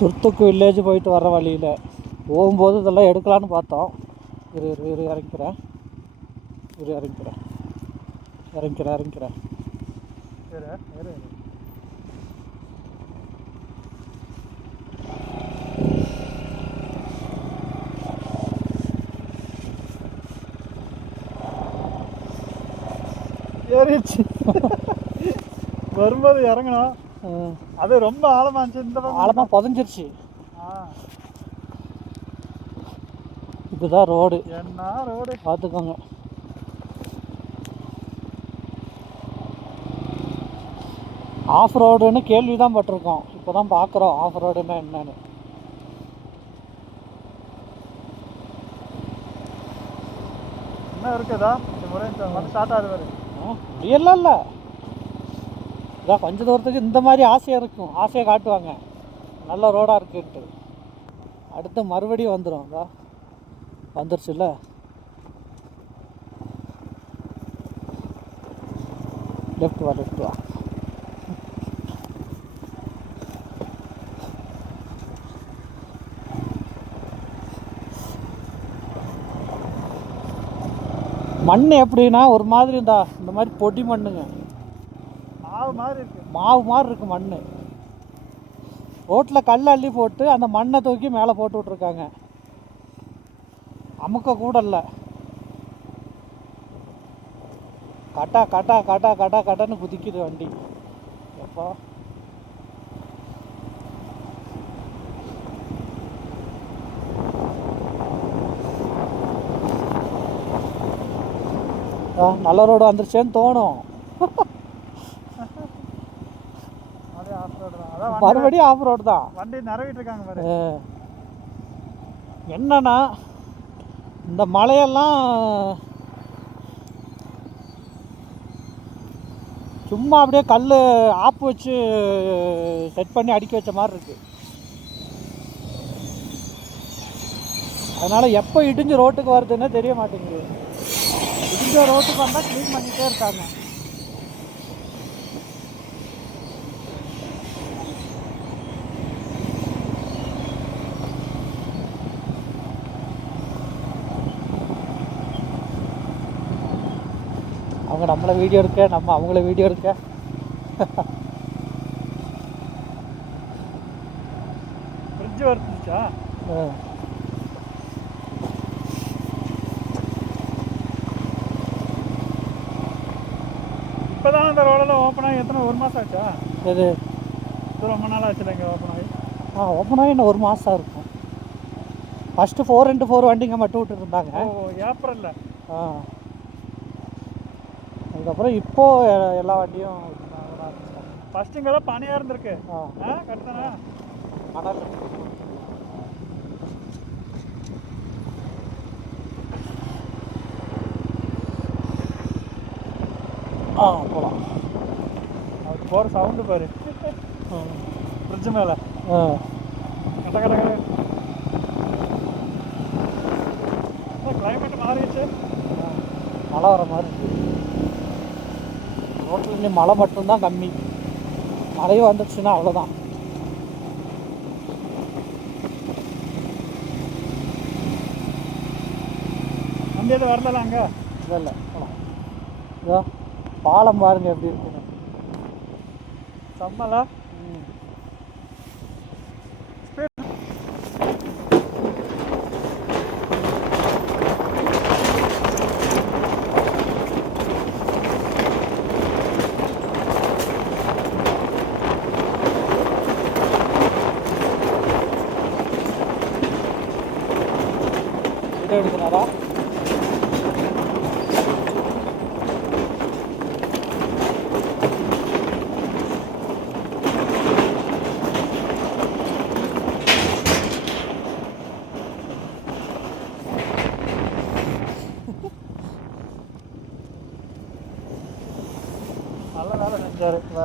துர்த்துக்கு village போயிட்டு வர வழியில் போகும்போது இதெல்லாம் எடுக்கலான்னு பார்த்தோம். இறங்கிக்கிறேன் ஏறிடுச்சு. வரும்போது இறங்கணும். அது ரொம்ப ஆழமா இருந்துச்சு. இந்த ஆழமா புதஞ்சிருச்சு. இதுதான் ரோடு. என்ன ரோடு பார்த்துக்கோங்க. ஆஃப் ரோடுன்னு கேள்வி தான் பட்டிருக்கோம். இப்போ தான் பார்க்குறோம் ஆஃப் ரோடுன்னா என்னன்னு. என்ன இருக்குதா இந்த முறை வந்து ஸ்டார்ட் ஆகுது வரும். முடியல இல்லை, இதான் கொஞ்சம் தூரத்துக்கு இந்த மாதிரி ஆசையாக இருக்கும். ஆசையை காட்டுவாங்க நல்ல ரோடாக இருக்குன்ட்டு. அடுத்து மறுபடியும் வந்துடும். இதான் வந்துருச்சுல்ல. லெஃப்ட் வா. மண் எப்படின்னா ஒரு மாதிரி இந்த மாதிரி பொடி மண்ணுங்க. மாவு மாதிரி இருக்கு மண். ரோட்டில் கல் அள்ளி போட்டு அந்த மண்ணை தூக்கி மேலே போட்டு விட்ருக்காங்க. அமுக்க கூட இல்லை. கட்டான்னு குதிக்குது வண்டி. எப்போ நல்ல ரோடு வந்துருச்சேன்னு தோணும். மறுபடியும் ஆஃப் ரோடு தான். வண்டி நிறவிட்டு இருக்காங்க. என்னன்னா இந்த மலையெல்லாம் சும்மா அப்படியே கல் ஆப்பு வச்சு செட் பண்ணி அடுக்கி வச்ச மாதிரி இருக்கு. அதனால எப்போ இடிஞ்சு ரோட்டுக்கு வருதுன்னு தெரிய மாட்டேங்குது. இடிஞ்ச ரோட்டுக்கு வந்தால் க்ளீன் பண்ணிகிட்டே இருக்காங்க. அவங்க நம்மளை வீடியோ எடுக்க, நம்ம அவங்கள வீடியோ எடுக்க. ஃப்ரிட்ஜ் வந்துச்சா? இப்போதான் அந்த ரோடெல்லாம் ஓப்பன் ஆகி எத்தனை ஒரு மாதம் ஆச்சா? இது ரொம்ப நாள் ஆச்சுல இங்கே ஓப்பன் ஆகி. ஓப்பன் ஆகி இன்னும் ஒரு மாதம் இருக்கும். ஃபஸ்ட்டு 4x4 வண்டிங்க மட்டும் விட்டுட்டு இருந்தாங்க. ஏப்ரலில். அதுக்கப்புறம் இப்போது எல்லா வண்டியும் ஃபஸ்ட்டு இங்கே தான் பனியாக இருந்திருக்கு. கரெக்டானா? மணல் போகலாம். அது போகிற சவுண்டு பாரு. ஃப்ரிட்ஜு மேலே கட்ட கிளைமேட் மாறிடுச்சு. மழை வர மாதிரி இருக்குது. ரோட்டில் இன்னும் மழை மட்டும்தான் கம்மி. மழையும் வந்துடுச்சுன்னா அவ்வளோதான். வண்டி எதுவும் வரல அங்கே? இல்லை போகலாம். இதோ பாலம் பாருங்க எப்படி இருக்குன்னு. செம்மலா. எடுக்கிறாரா? நல்ல வேலை செஞ்சாரு.